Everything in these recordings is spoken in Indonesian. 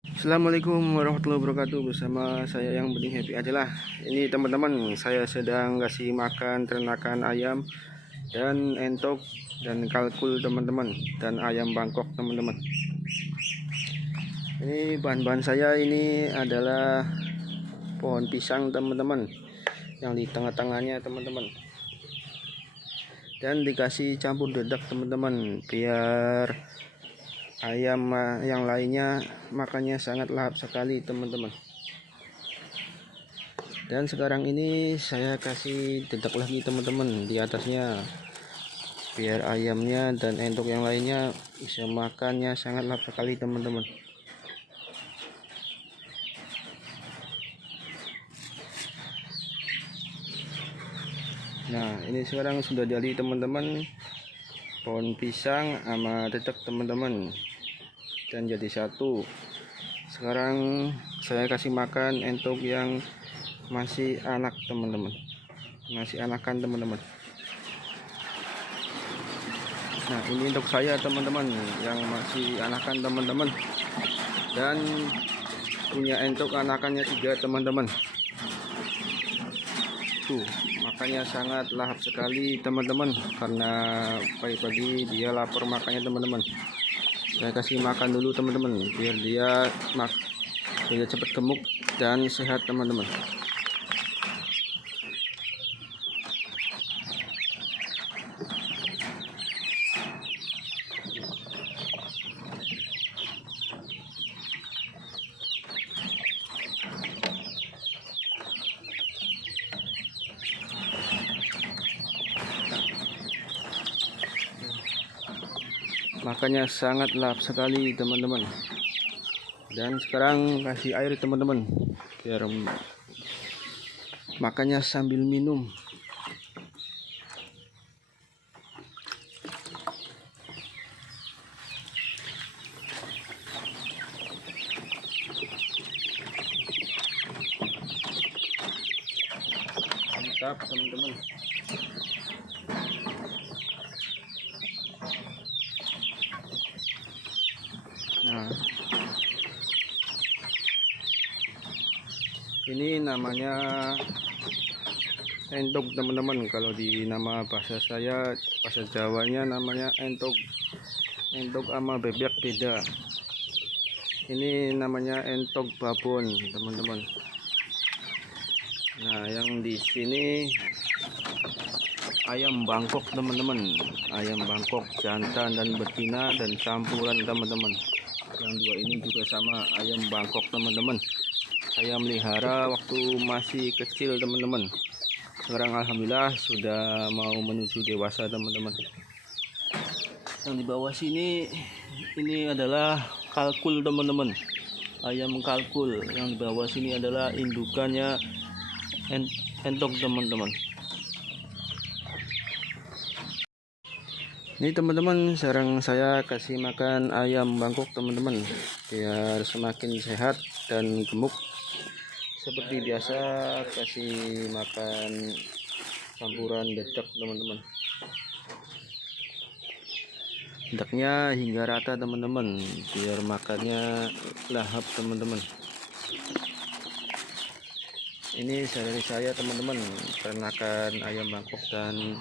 Assalamualaikum warahmatullahi wabarakatuh. Bersama saya yang penting happy aja lah. Ini teman-teman, saya sedang kasih makan ternakan ayam dan entok dan kalkul teman-teman, dan ayam Bangkok teman-teman. Ini bahan-bahan saya ini adalah pohon pisang teman-teman, yang di tengah-tengahnya teman-teman, dan dikasih campur dedak teman-teman, biar ayam yang lainnya makannya sangat lahap sekali teman-teman. Dan sekarang ini saya kasih dedak lagi teman-teman di atasnya, biar ayamnya dan entok yang lainnya bisa makannya sangat lahap sekali teman-teman. Nah, ini sekarang sudah jadi teman-teman, pohon pisang sama dedak teman-teman, dan jadi satu. Sekarang saya kasih makan entok yang masih anak teman-teman, masih anakan teman-teman. Nah, ini untuk saya teman-teman yang masih anakan teman-teman, dan punya entok anakannya 3 teman-teman. Tuh, makannya sangat lahap sekali teman-teman, karena pagi-pagi dia lapar makannya teman-teman. Saya kasih makan dulu teman-teman, biar dia cepat gemuk dan sehat teman-teman. Makannya sangat lahap sekali teman-teman. Dan sekarang kasih air teman-teman, biar makannya sambil minum. Mantap teman-teman. Nah, ini namanya entok teman-teman. Kalau di nama bahasa saya, bahasa Jawanya namanya entok. Entok sama bebek beda. Ini namanya entok babon teman-teman. Nah, yang di sini ayam Bangkok teman-teman, ayam Bangkok jantan dan betina dan campuran teman-teman. Yang dua ini juga sama, ayam Bangkok teman-teman. Saya melihara waktu masih kecil teman-teman. Sekarang alhamdulillah sudah mau menuju dewasa teman-teman. Yang di bawah sini ini adalah kalkul teman-teman, ayam kalkul. Yang di bawah sini adalah indukannya entok teman-teman. Ini teman-teman, sekarang saya kasih makan ayam Bangkok teman-teman, biar semakin sehat dan gemuk. Seperti biasa kasih makan campuran dedak teman-teman. Dedaknya hingga rata teman-teman, biar makannya lahap teman-teman. Ini dari saya teman-teman, ternakan ayam Bangkok dan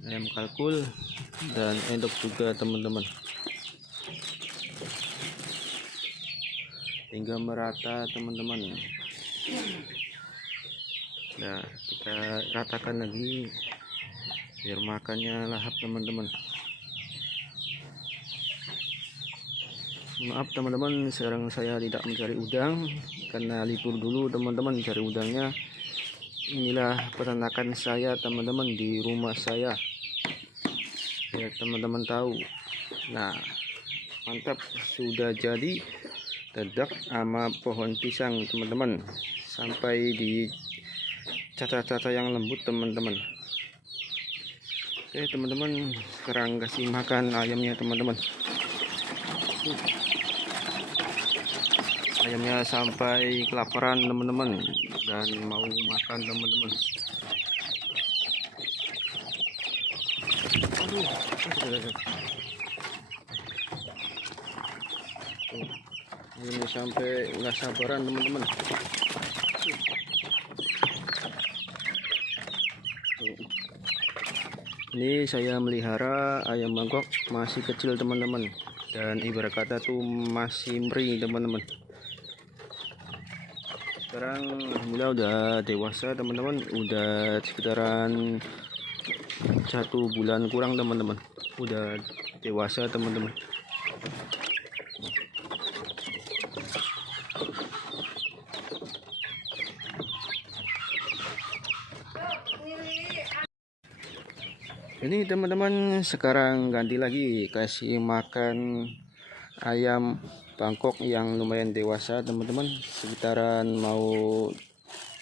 ayam kalkul dan entok juga teman-teman, hingga merata teman-teman. Nah, kita ratakan lagi biar makannya lahap teman-teman. Maaf teman-teman, sekarang saya tidak mencari udang karena libur dulu teman-teman mencari udangnya. Inilah peternakan saya teman-teman di rumah saya, ya teman-teman tahu. Nah, mantap, sudah jadi dedak sama pohon pisang teman-teman, sampai di caca-caca yang lembut teman-teman. Oke teman-teman, sekarang kasih makan ayamnya teman-teman. Ayamnya sampai kelaparan teman-teman dan mau makan teman-teman. Aduh, Ini sampai nggak sabaran teman-teman. Ini saya melihara ayam bangkok masih kecil teman-teman, dan ibarat kata tuh masih meri teman-teman. Sekarang alhamdulillah udah dewasa teman-teman, udah sekitaran 1 bulan kurang teman-teman, udah dewasa teman-teman. Ini teman-teman, sekarang ganti lagi kasih makan ayam bangkok yang lumayan dewasa teman-teman, sekitaran mau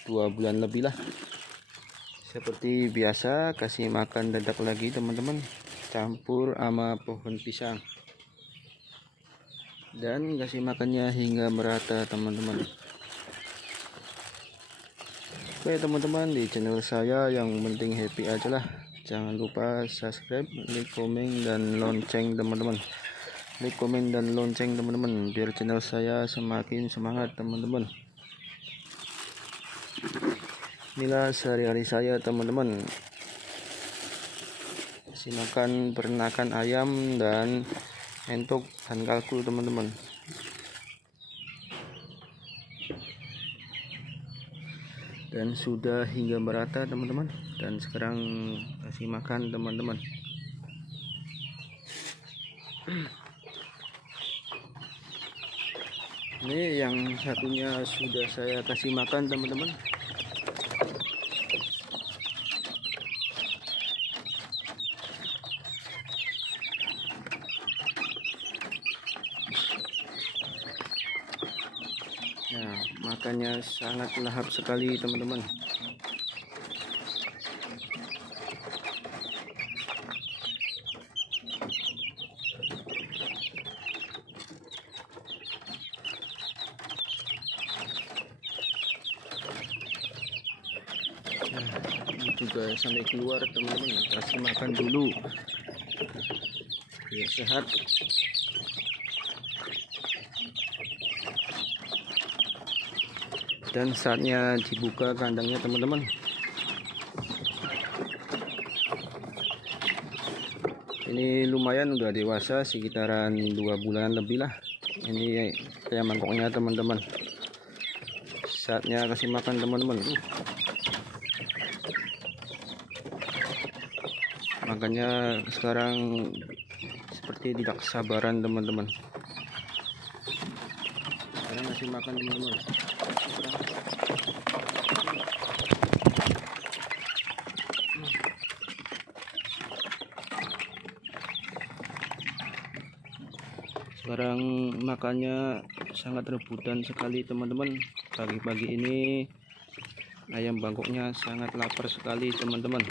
2 bulan lebih lah. Seperti biasa kasih makan dadak lagi teman-teman, campur sama pohon pisang, dan kasih makannya hingga merata teman-teman. Oke teman-teman, di channel saya yang penting happy aja lah. Jangan lupa subscribe, like, komen, dan lonceng teman-teman. Like, komen, dan lonceng teman-teman, biar channel saya semakin semangat teman-teman. Inilah sehari-hari saya teman-teman, kasih makan peternakan ayam dan entok dan kalkul teman-teman. Dan sudah hingga merata teman-teman, dan sekarang kasih makan teman-teman. Ini yang satunya sudah saya kasih makan teman-teman. Nah, makannya sangat lahap sekali teman-teman. Nah, ini juga sampai keluar teman-teman, kasih makan dulu biar sehat. Dan saatnya dibuka kandangnya teman-teman. Ini lumayan udah dewasa, sekitaran 2 bulan lebih lah. Ini ayam bangkoknya teman-teman. Saatnya kasih makan teman-teman. Makanya sekarang seperti tidak kesabaran teman-teman. Sekarang kasih makan teman-teman. Sekarang makannya sangat rebutan sekali teman-teman. Pagi-pagi ini ayam bangkoknya sangat lapar sekali teman-teman.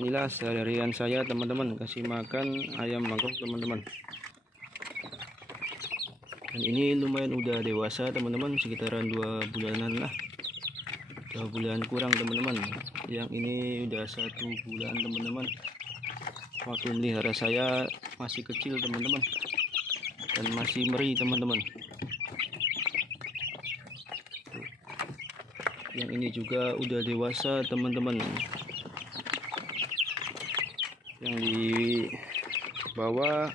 Inilah seharian saya teman-teman, kasih makan ayam bangkok teman-teman. Dan ini lumayan udah dewasa teman-teman, sekitaran 2 bulanan lah, 2 bulan kurang teman-teman. Yang ini udah 1 bulan teman-teman. Waktu melihara saya masih kecil teman-teman, dan masih meri teman-teman. Yang ini juga udah dewasa teman-teman. Yang di bawah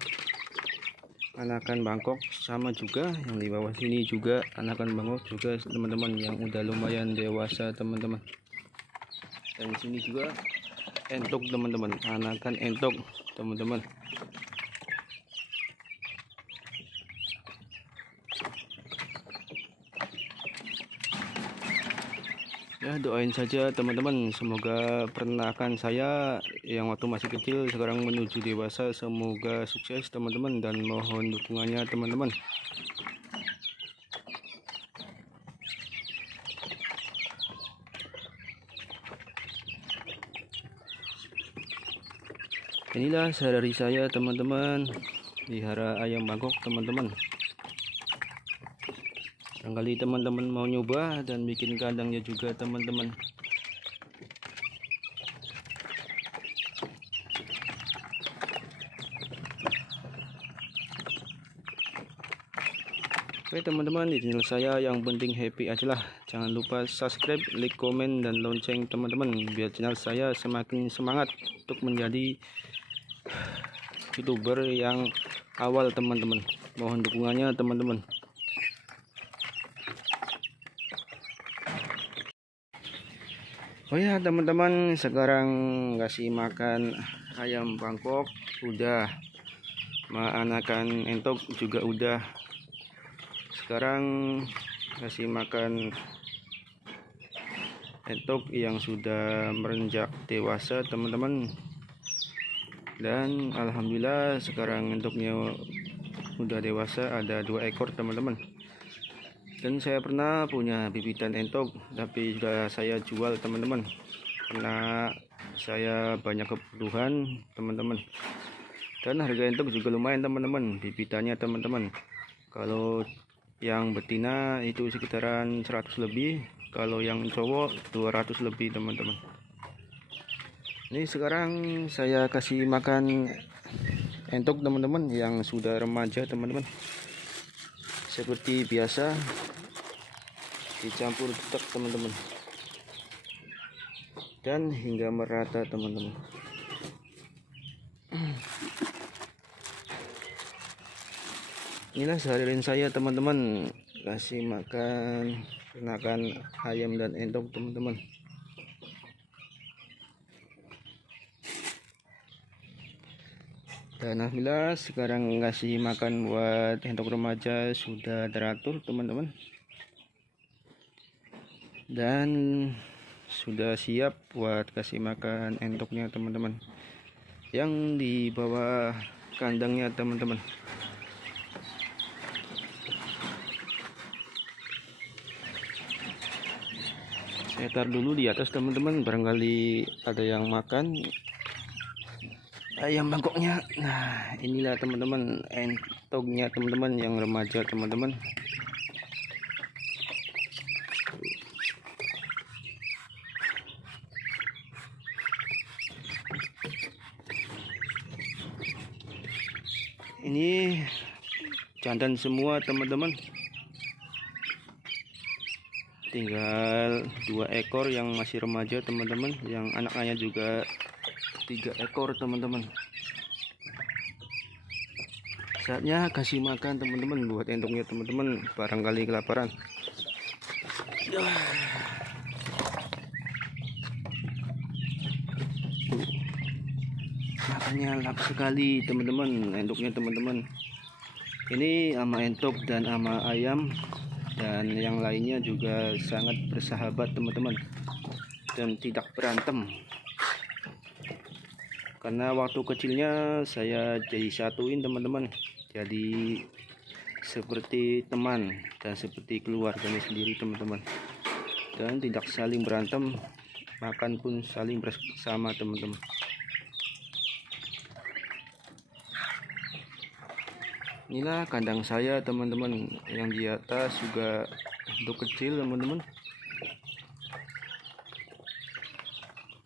anakan bangkok sama juga, yang di bawah sini juga anakan bangkok juga teman-teman, yang udah lumayan dewasa teman-teman. Dan sini juga entok teman-teman, anakan entok teman-teman. Ya, doain saja teman-teman, semoga peternakan saya yang waktu masih kecil sekarang menuju dewasa semoga sukses teman-teman, dan mohon dukungannya teman-teman. Inilah sehari-hari saya teman-teman, pelihara ayam bangkok teman-teman. Barangkali teman-teman mau nyoba dan bikin kandangnya juga teman-teman. Oke teman-teman, di channel saya yang penting happy aja lah. Jangan lupa subscribe, like, komen, dan lonceng teman-teman, biar channel saya semakin semangat untuk menjadi YouTuber yang awal teman-teman. Mohon dukungannya teman-teman. Oh ya teman-teman, sekarang kasih makan ayam Bangkok udah, anakan entok juga udah. Sekarang kasih makan entok yang sudah merenjak dewasa teman-teman, dan alhamdulillah sekarang entoknya udah dewasa, ada 2 ekor teman-teman. Dan saya pernah punya bibitan entok, tapi sudah saya jual teman-teman, karena saya banyak kebutuhan teman-teman. Dan harga entok juga lumayan teman-teman, bibitannya teman-teman. Kalau yang betina itu sekitaran 100 lebih, kalau yang cowok 200 lebih teman-teman. Ini sekarang saya kasih makan entok teman-teman yang sudah remaja teman-teman. Seperti biasa, dicampur detak teman-teman, dan hingga merata teman-teman. Inilah seharian saya teman-teman, kasih makan peternakan ayam dan entok teman-teman. Dan alhamdulillah sekarang ngasih makan buat entok remaja sudah teratur teman-teman, dan sudah siap buat kasih makan entoknya teman-teman, yang di bawah kandangnya teman-teman. Saya taruh dulu di atas teman-teman, barangkali ada yang makan ayam Bangkoknya. Nah inilah teman-teman entoknya teman-teman yang remaja teman-teman. Ini jantan semua teman-teman, tinggal 2 ekor yang masih remaja teman-teman, yang anaknya juga 3 ekor teman-teman. Saatnya kasih makan teman-teman buat entoknya teman-teman, barangkali kelaparan. Makannya lap sekali teman-teman entoknya teman-teman. Ini ama entok dan ama ayam, dan yang lainnya juga sangat bersahabat teman-teman, dan tidak berantem. Karena waktu kecilnya saya jadi satuin teman-teman, jadi seperti teman dan seperti keluarganya sendiri teman-teman, dan tidak saling berantem, makan pun saling bersama teman-teman. Inilah kandang saya teman-teman, yang di atas juga untuk kecil teman-teman.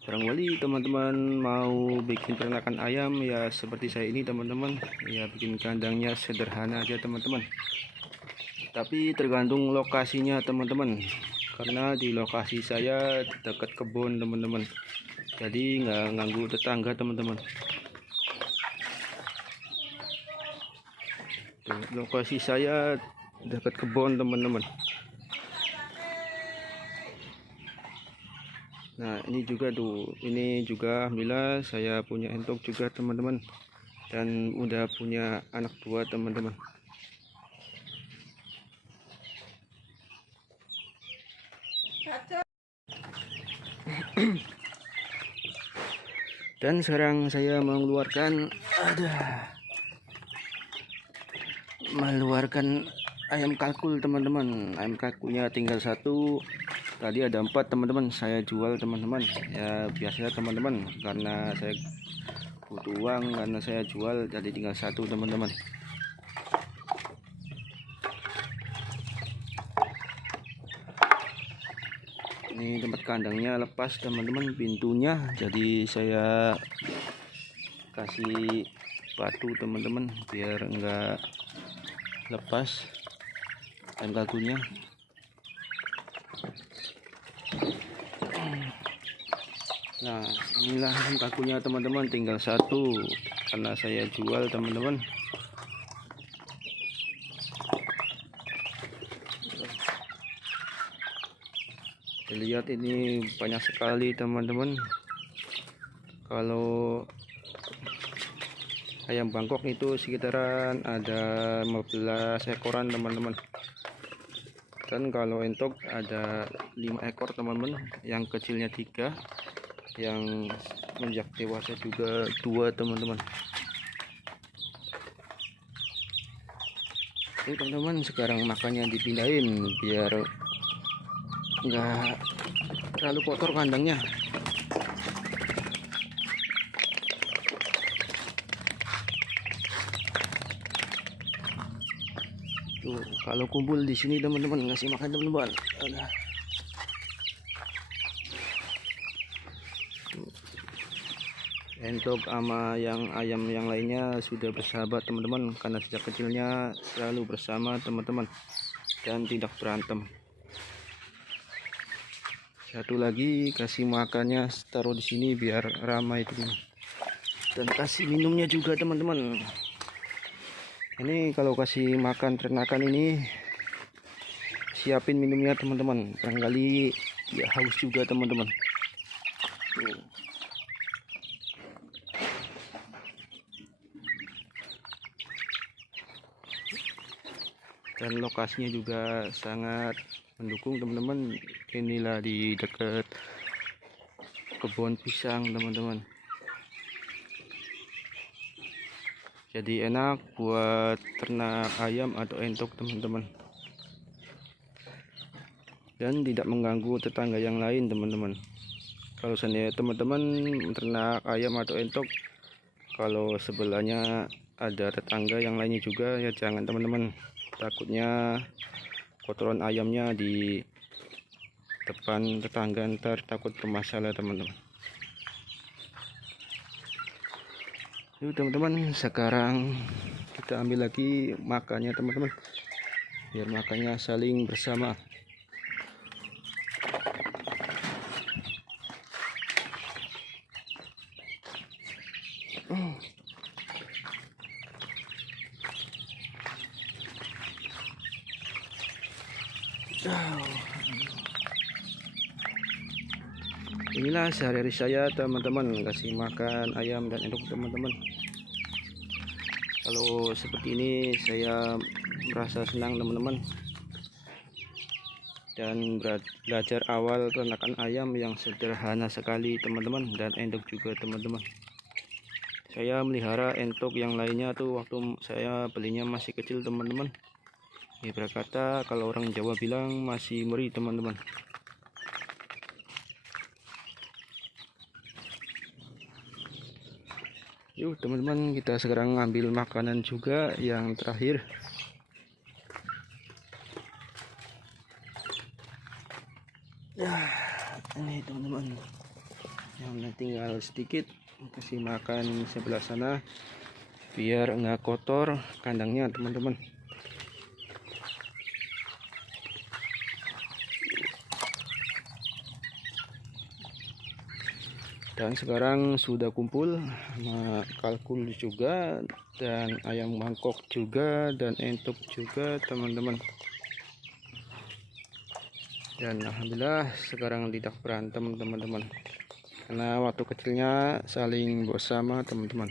Barangkali teman-teman mau bikin peternakan ayam ya seperti saya ini teman-teman, ya bikin kandangnya sederhana aja teman-teman, tapi tergantung lokasinya teman-teman, karena di lokasi saya dekat kebun teman-teman, jadi nggak ganggu tetangga teman-teman. Lokasi saya dekat kebun teman-teman. Nah ini juga tuh, ini juga alhamdulillah saya punya entok juga teman-teman, dan udah punya anak 2 teman-teman. Dan sekarang saya mengeluarkan ayam kalkul teman-teman. Ayam kalkulnya tinggal 1, tadi ada 4 teman-teman, saya jual teman-teman. Ya biasa teman-teman, karena saya butuh uang, karena saya jual, jadi tinggal 1 teman-teman. Ini tempat kandangnya lepas teman-teman, pintunya, jadi saya kasih batu teman-teman biar enggak lepas. ayam kalkunnya. Nah, inilah ayam kalkunnya teman-teman, tinggal satu karena saya jual teman-teman. Lihat ini banyak sekali teman-teman. Kalau ayam Bangkok itu sekitaran ada 15 ekoran teman-teman. Dan kalau entok ada 5 ekor teman-teman, yang kecilnya 3, yang menjak dewasa juga 2 teman-teman. Ini teman-teman, sekarang makannya dipindahin biar enggak terlalu kotor kandangnya. Tuh, kalau kumpul di sini teman-teman, ngasih makan teman-teman. Entok sama yang ayam yang lainnya sudah bersahabat teman-teman, karena sejak kecilnya selalu bersama teman-teman dan tidak berantem. Satu lagi kasih makannya taruh di sini biar ramai teman. Dan kasih minumnya juga teman-teman. Ini kalau kasih makan ternakan ini siapin minumnya teman-teman. Barangkali ya haus juga teman-teman. Dan lokasinya juga sangat mendukung teman-teman. Inilah di dekat kebun pisang teman-teman, jadi enak buat ternak ayam atau entok teman-teman, dan tidak mengganggu tetangga yang lain teman-teman. Kalau seandainya teman-teman ternak ayam atau entok, kalau sebelahnya ada tetangga yang lainnya juga, ya jangan teman-teman, takutnya kotoran ayamnya di depan tetangga, ntar takut bermasalah teman-teman. Yuk teman-teman, sekarang kita ambil lagi makannya teman-teman, biar makannya saling bersama. Inilah sehari-hari saya teman-teman, kasih makan ayam dan entok teman-teman. Kalau seperti ini saya merasa senang teman-teman, dan belajar awal peternakan ayam yang sederhana sekali teman-teman, dan entok juga teman-teman. Saya melihara entok yang lainnya tuh waktu saya belinya masih kecil teman-teman. Ibarat kata kalau orang Jawa bilang masih meri teman-teman. Yuk teman-teman, kita sekarang ngambil makanan juga yang terakhir. Ya, ini teman-teman, yang tinggal sedikit, kasih makan sebelah sana biar enggak kotor kandangnya teman-teman. Dan sekarang sudah kumpul sama kalkun juga, dan ayam Bangkok juga, dan entok juga teman-teman. Dan alhamdulillah sekarang tidak berantem teman-teman, karena waktu kecilnya saling bersama teman-teman.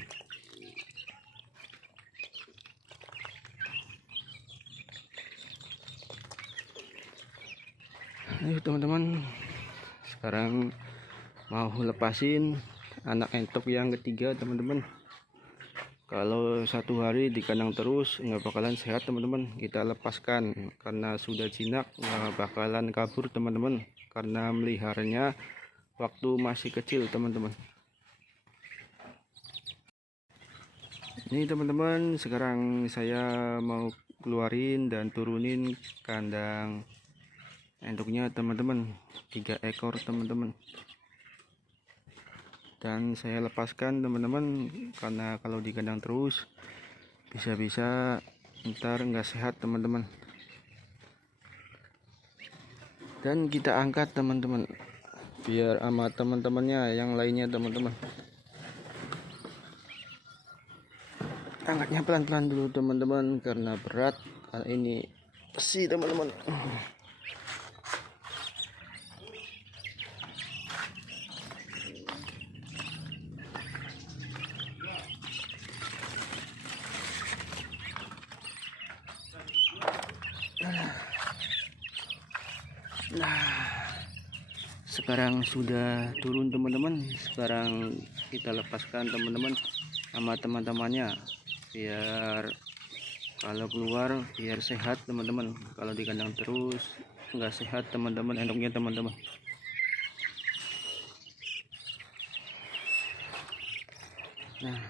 Ayo teman-teman, sekarang mau lepasin anak entok yang ketiga teman-teman. Kalau satu hari di kandang terus nggak bakalan sehat teman-teman, kita lepaskan karena sudah jinak, nggak bakalan kabur teman-teman, karena meliharanya waktu masih kecil teman-teman. Ini teman-teman, sekarang saya mau keluarin dan turunin kandang entuknya teman-teman, 3 ekor teman-teman. Dan saya lepaskan teman-teman, karena kalau di kandang terus bisa-bisa ntar nggak sehat teman-teman. dan kita angkat teman-teman, biar sama teman-temannya yang lainnya teman-teman. Angkatnya pelan-pelan dulu teman-teman, karena berat, karena ini besi teman-teman. Nah, sekarang sudah turun teman-teman. Sekarang kita lepaskan teman-teman sama teman-temannya, biar kalau keluar biar sehat teman-teman. Kalau di kandang terus nggak sehat teman-teman, endoknya teman-teman. Nah,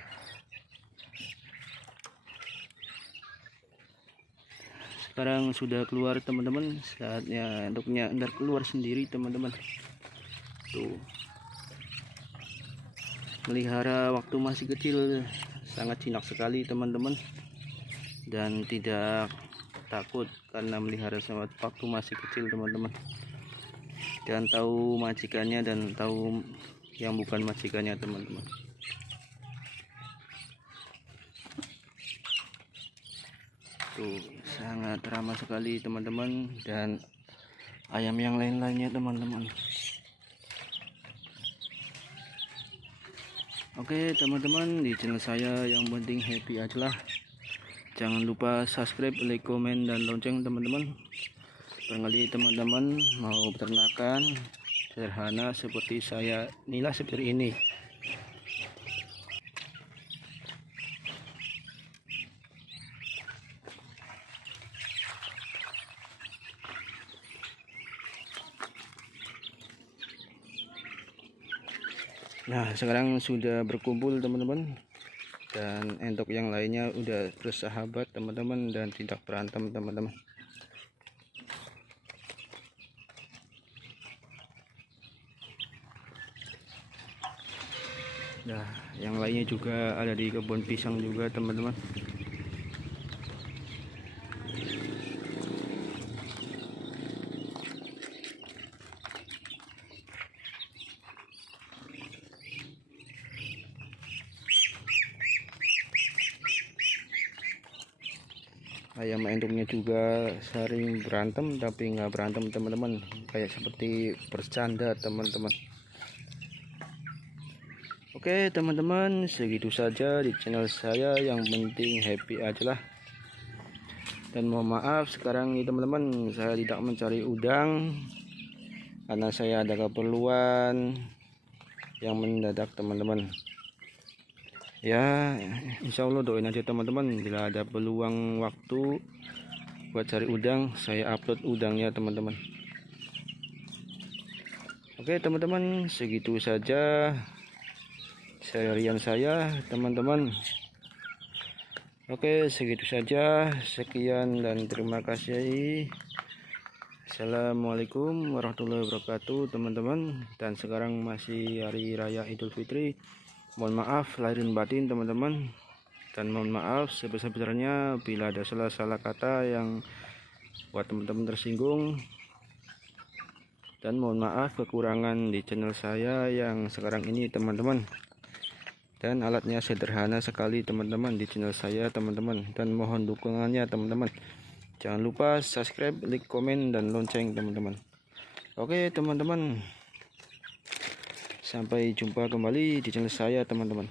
sekarang sudah keluar teman-teman, saatnya endoknya ntar keluar sendiri teman-teman. Tuh, melihara waktu masih kecil sangat jinak sekali teman-teman, dan tidak takut karena melihara sama waktu masih kecil teman-teman, dan tahu majikannya dan tahu yang bukan majikannya teman-teman. Tuh, sangat ramah sekali teman-teman, dan ayam yang lain-lainnya teman-teman. Oke teman-teman, di channel saya yang penting happy aja lah. Jangan lupa subscribe, like, komen, dan lonceng teman-teman. Barangkali teman-teman mau peternakan sederhana seperti saya inilah, seperti ini. Nah, sekarang sudah berkumpul teman-teman, dan entok yang lainnya udah bersahabat teman-teman, dan tidak berantem teman-teman. Nah, yang lainnya juga ada di kebun pisang juga teman-teman. Ayam endoknya juga sering berantem, tapi nggak berantem teman-teman, kayak seperti bercanda teman-teman. Oke teman-teman, segitu saja di channel saya, yang penting happy aja lah. Dan mohon maaf sekarang ini teman-teman, saya tidak mencari udang karena saya ada keperluan yang mendadak teman-teman. Ya, insya Allah doain aja teman-teman, bila ada peluang waktu buat cari udang, saya upload udangnya teman-teman. Oke teman-teman, segitu saja serian saya teman-teman. Oke, segitu saja, sekian dan terima kasih. Assalamualaikum warahmatullahi wabarakatuh teman-teman. Dan sekarang masih hari raya Idul Fitri. Mohon maaf lahir dan batin teman-teman, dan mohon maaf sebesar-besarnya bila ada salah-salah kata yang buat teman-teman tersinggung, dan mohon maaf kekurangan di channel saya yang sekarang ini teman-teman. Dan alatnya sederhana sekali teman-teman di channel saya teman-teman, dan mohon dukungannya teman-teman. Jangan lupa subscribe, like, komen, dan lonceng teman-teman. Oke teman-teman, sampai jumpa kembali di channel saya teman-teman.